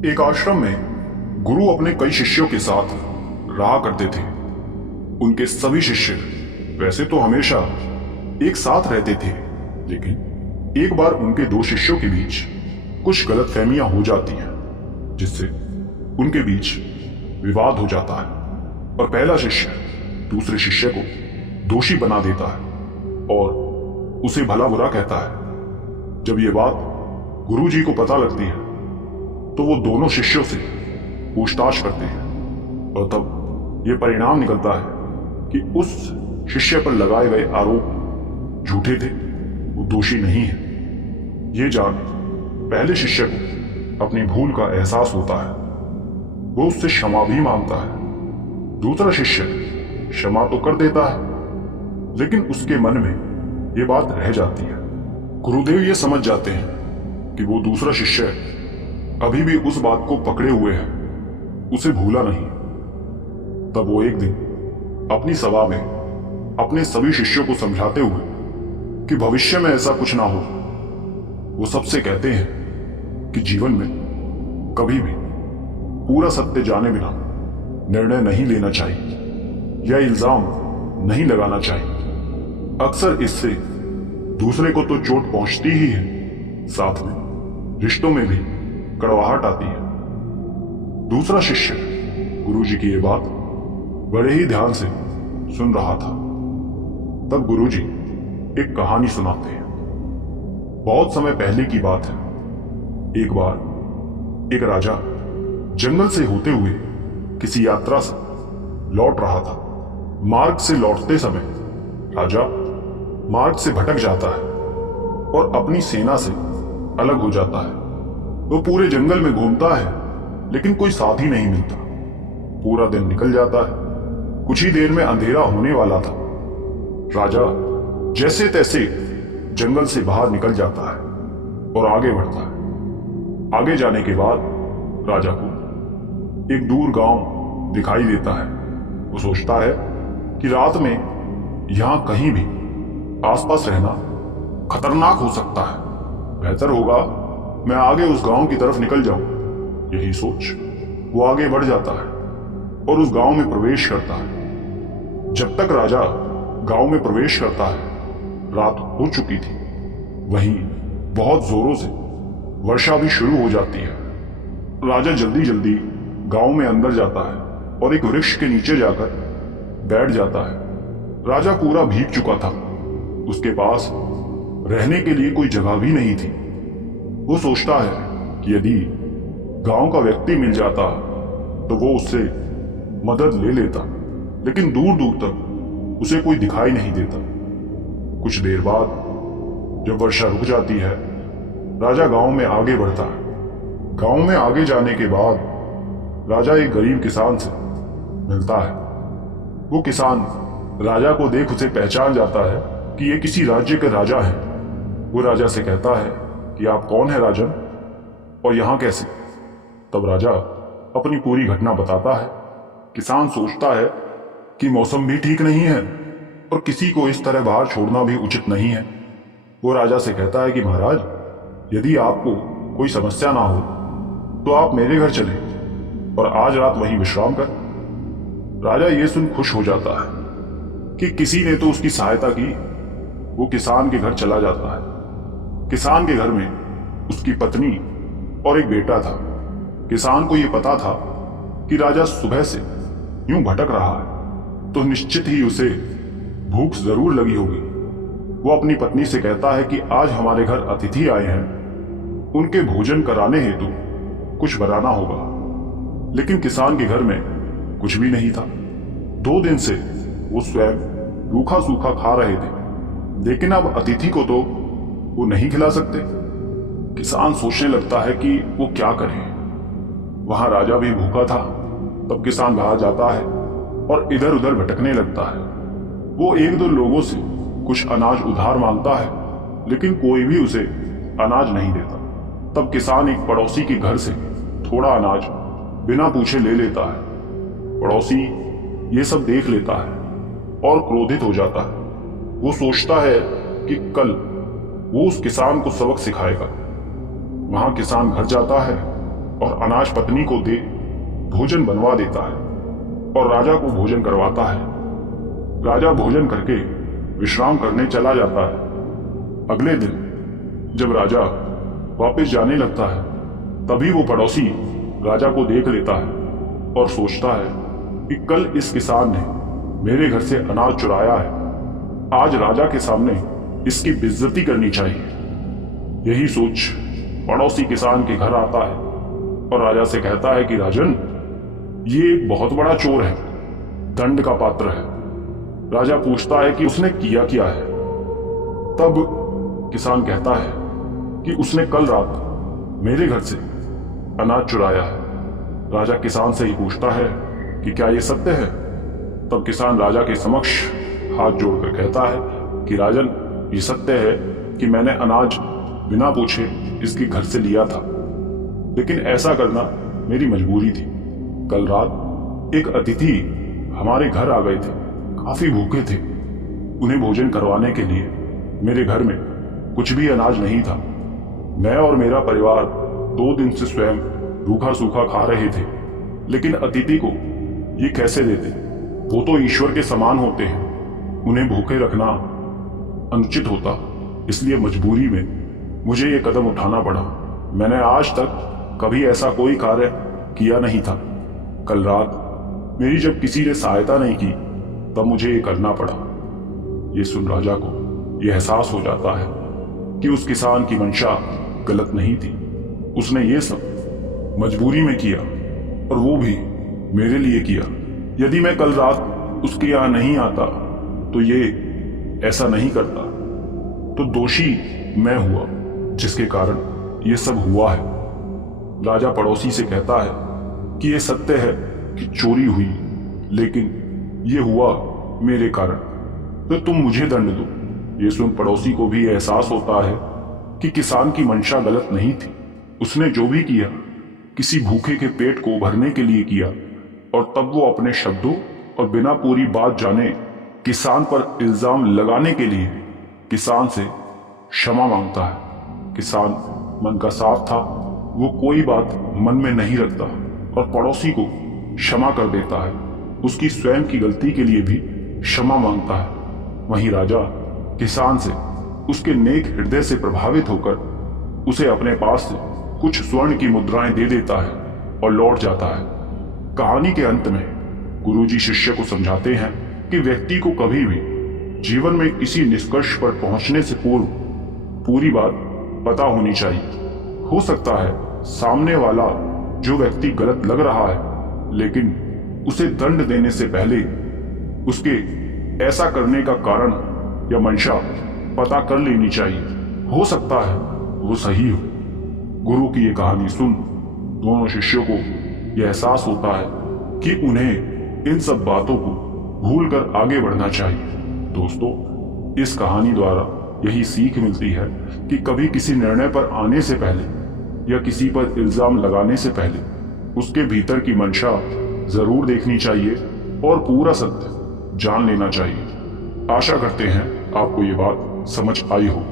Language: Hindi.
एक आश्रम में गुरु अपने कई शिष्यों के साथ रहा करते थे। उनके सभी शिष्य वैसे तो हमेशा एक साथ रहते थे, लेकिन एक बार उनके दो शिष्यों के बीच कुछ गलतफहमियां हो जाती हैं, जिससे उनके बीच विवाद हो जाता है और पहला शिष्य दूसरे शिष्य को दोषी बना देता है और उसे भला बुरा कहता है। जब ये बात गुरुजी को पता लगती है तो वो दोनों शिष्यों से पूछताछ करते हैं और तब ये परिणाम निकलता है कि उस शिष्य पर लगाए गए आरोप झूठे थे, वो दोषी नहीं है। ये जान पहले शिष्य को अपनी भूल का एहसास होता है, वो उससे क्षमा भी मांगता है। दूसरा शिष्य क्षमा तो कर देता है, लेकिन उसके मन में ये बात रह जाती है। गुरुदेव ये समझ जाते हैं कि वो दूसरा शिष्य अभी भी उस बात को पकड़े हुए है, उसे भूला नहीं। तब वो एक दिन अपनी सभा में अपने सभी शिष्यों को समझाते हुए कि भविष्य में ऐसा कुछ ना हो, वो सबसे कहते हैं कि जीवन में कभी भी पूरा सत्य जाने बिना निर्णय नहीं लेना चाहिए या इल्जाम नहीं लगाना चाहिए। अक्सर इससे दूसरे को तो चोट पहुंचती ही है, साथ में रिश्तों में भी कड़वाहट आती है। दूसरा शिष्य गुरुजी की ये बात बड़े ही ध्यान से सुन रहा था। तब गुरुजी एक कहानी सुनाते हैं। बहुत समय पहले की बात है। एक बार एक राजा जंगल से होते हुए किसी यात्रा से लौट रहा था। मार्ग से लौटते समय राजा मार्ग से भटक जाता है और अपनी सेना से अलग हो जाता है। वो पूरे जंगल में घूमता है, लेकिन कोई साथी नहीं मिलता। पूरा दिन निकल जाता है। कुछ ही देर में अंधेरा होने वाला था। राजा जैसे तैसे जंगल से बाहर निकल जाता है और आगे बढ़ता है। आगे जाने के बाद राजा को एक दूर गांव दिखाई देता है। वो सोचता है कि रात में यहां कहीं भी आसपास रहना खतरनाक हो सकता है। बेहतर होगा मैं आगे उस गांव की तरफ निकल जाऊं। यही सोच वो आगे बढ़ जाता है और उस गांव में प्रवेश करता है। जब तक राजा गांव में प्रवेश करता है, रात हो चुकी थी। वहीं बहुत जोरों से वर्षा भी शुरू हो जाती है। राजा जल्दी जल्दी गांव में अंदर जाता है और एक वृक्ष के नीचे जाकर बैठ जाता है। राजा पूरा भीग चुका था। उसके पास रहने के लिए कोई जगह भी नहीं थी। वो सोचता है कि यदि गांव का व्यक्ति मिल जाता तो वो उससे मदद ले लेता, लेकिन दूर दूर तक उसे कोई दिखाई नहीं देता। कुछ देर बाद जब वर्षा रुक जाती है, राजा गांव में आगे बढ़ता है। गांव में आगे जाने के बाद राजा एक गरीब किसान से मिलता है। वो किसान राजा को देख उसे पहचान जाता है कि ये किसी राज्य के राजा हैं। वो राजा से कहता है कि आप कौन है राजन, और यहां कैसे? तब राजा अपनी पूरी घटना बताता है। किसान सोचता है कि मौसम भी ठीक नहीं है और किसी को इस तरह बाहर छोड़ना भी उचित नहीं है। वो राजा से कहता है कि महाराज, यदि आपको कोई समस्या ना हो तो आप मेरे घर चले और आज रात वहीं विश्राम कर। राजा ये सुन खुश हो जाता है कि किसी ने तो उसकी सहायता की। वो किसान के घर चला जाता है। किसान के घर में उसकी पत्नी और एक बेटा था। किसान को यह पता था कि राजा सुबह से यूं भटक रहा है तो निश्चित ही उसे भूख जरूर लगी होगी। वो अपनी पत्नी से कहता है कि आज हमारे घर अतिथि आए हैं, उनके भोजन कराने हेतु कुछ बनाना होगा। लेकिन किसान के घर में कुछ भी नहीं था। 2 दिन से वो स्वयं रूखा सूखा खा रहे थे, लेकिन अब अतिथि को तो वो नहीं खिला सकते। किसान सोचने लगता है कि वो क्या करे। वहां राजा भी भूखा था। तब किसान बाहर जाता है और इधर उधर भटकने लगता है। वो 1-2 लोगों से कुछ अनाज उधार मांगता है, लेकिन कोई भी उसे अनाज नहीं देता। तब किसान एक पड़ोसी के घर से थोड़ा अनाज बिना पूछे ले लेता है। पड़ोसी ये सब देख लेता है और क्रोधित हो जाता है। वो सोचता है कि कल वो उस किसान को सबक सिखाएगा। वहां किसान घर जाता है और अनाज पत्नी को दे भोजन बनवा देता है और राजा को भोजन करवाता है। राजा भोजन करके विश्राम करने चला जाता है। अगले दिन जब राजा वापस जाने लगता है तभी वो पड़ोसी राजा को देख लेता है और सोचता है कि कल इस किसान ने मेरे घर से अनाज चुराया है, आज राजा के सामने इसकी बेइज्जती करनी चाहिए। यही सोच पड़ोसी किसान के घर आता है और राजा से कहता है कि राजन, ये एक बहुत बड़ा चोर है, दंड का पात्र है। राजा पूछता है कि उसने किया क्या है। तब किसान कहता है कि उसने कल रात मेरे घर से अनाज चुराया है। राजा किसान से ही पूछता है कि क्या ये सत्य है। तब किसान राजा के समक्ष हाथ जोड़कर कहता है कि राजन, ये सत्य है कि मैंने अनाज बिना पूछे इसके घर से लिया था, लेकिन ऐसा करना मेरी मजबूरी थी। कल रात एक अतिथि हमारे घर आ गए थे, काफी भूखे थे। उन्हें भोजन करवाने के लिए मेरे घर में कुछ भी अनाज नहीं था। मैं और मेरा परिवार 2 दिन से स्वयं रूखा सूखा खा रहे थे, लेकिन अतिथि को ये कैसे देते? वो तो ईश्वर के समान होते हैं, उन्हें भूखे रखना अनुचित होता। इसलिए मजबूरी में मुझे ये कदम उठाना पड़ा। मैंने आज तक कभी ऐसा कोई कार्य किया नहीं था। कल रात मेरी जब किसी ने सहायता नहीं की तब मुझे ये करना पड़ा। ये सुन राजा को यह एहसास हो जाता है कि उस किसान की मंशा गलत नहीं थी। उसने ये सब मजबूरी में किया और वो भी मेरे लिए किया। यदि मैं कल रात उसके यहाँ नहीं आता तो ये ऐसा नहीं करता, तो दोषी मैं हुआ जिसके कारण ये सब हुआ है। राजा पड़ोसी से कहता है कि ये सत्य है कि चोरी हुई, लेकिन ये हुआ मेरे कारण, तो तुम मुझे दंड दो। ये सुन पड़ोसी को भी एहसास होता है कि किसान की मंशा गलत नहीं थी। उसने जो भी किया किसी भूखे के पेट को भरने के लिए किया, और तब वो अपने शब्दों और बिना पूरी बात जाने किसान पर इल्जाम लगाने के लिए किसान से क्षमा मांगता है। किसान मन का साफ था, वो कोई बात मन में नहीं रखता और पड़ोसी को क्षमा कर देता है। उसकी स्वयं की गलती के लिए भी क्षमा मांगता है। वहीं राजा किसान से उसके नेक हृदय से प्रभावित होकर उसे अपने पास से कुछ स्वर्ण की मुद्राएं दे देता है और लौट जाता है। कहानी के अंत में गुरुजी शिष्य को समझाते हैं कि व्यक्ति को कभी भी जीवन में किसी निष्कर्ष पर पहुंचने से पूर्व पूरी बात पता होनी चाहिए। हो सकता है सामने वाला जो व्यक्ति गलत लग रहा है, लेकिन उसे दंड देने से पहले उसके ऐसा करने का कारण या मंशा पता कर लेनी चाहिए। हो सकता है वो सही हो। गुरु की ये कहानी सुन दोनों शिष्यों को यह एहसास होता है कि उन्हें इन सब बातों को भूलकर आगे बढ़ना चाहिए। दोस्तों, इस कहानी द्वारा यही सीख मिलती है कि कभी किसी निर्णय पर आने से पहले या किसी पर इल्जाम लगाने से पहले उसके भीतर की मंशा जरूर देखनी चाहिए और पूरा सत्य जान लेना चाहिए। आशा करते हैं आपको ये बात समझ आई हो।